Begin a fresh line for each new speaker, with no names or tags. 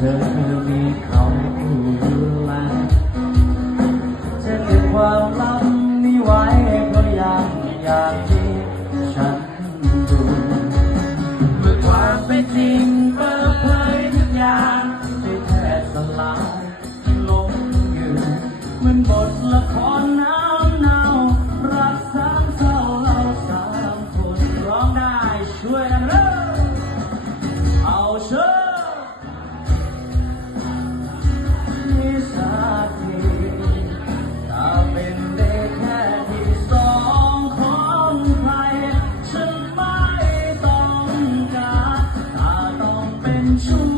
เธอมีเขาดูแลจะเก็บความลับนี้ไว้เพราะยังอยากที่ฉันดูเมื่อความเป็นจริงเปิดเผยทุกอย่างได้แทบสลายลงยืนเหมือนบทละครน้ำเนารักสามเศร้าเราสามคนร้องได้ช่วย ฉั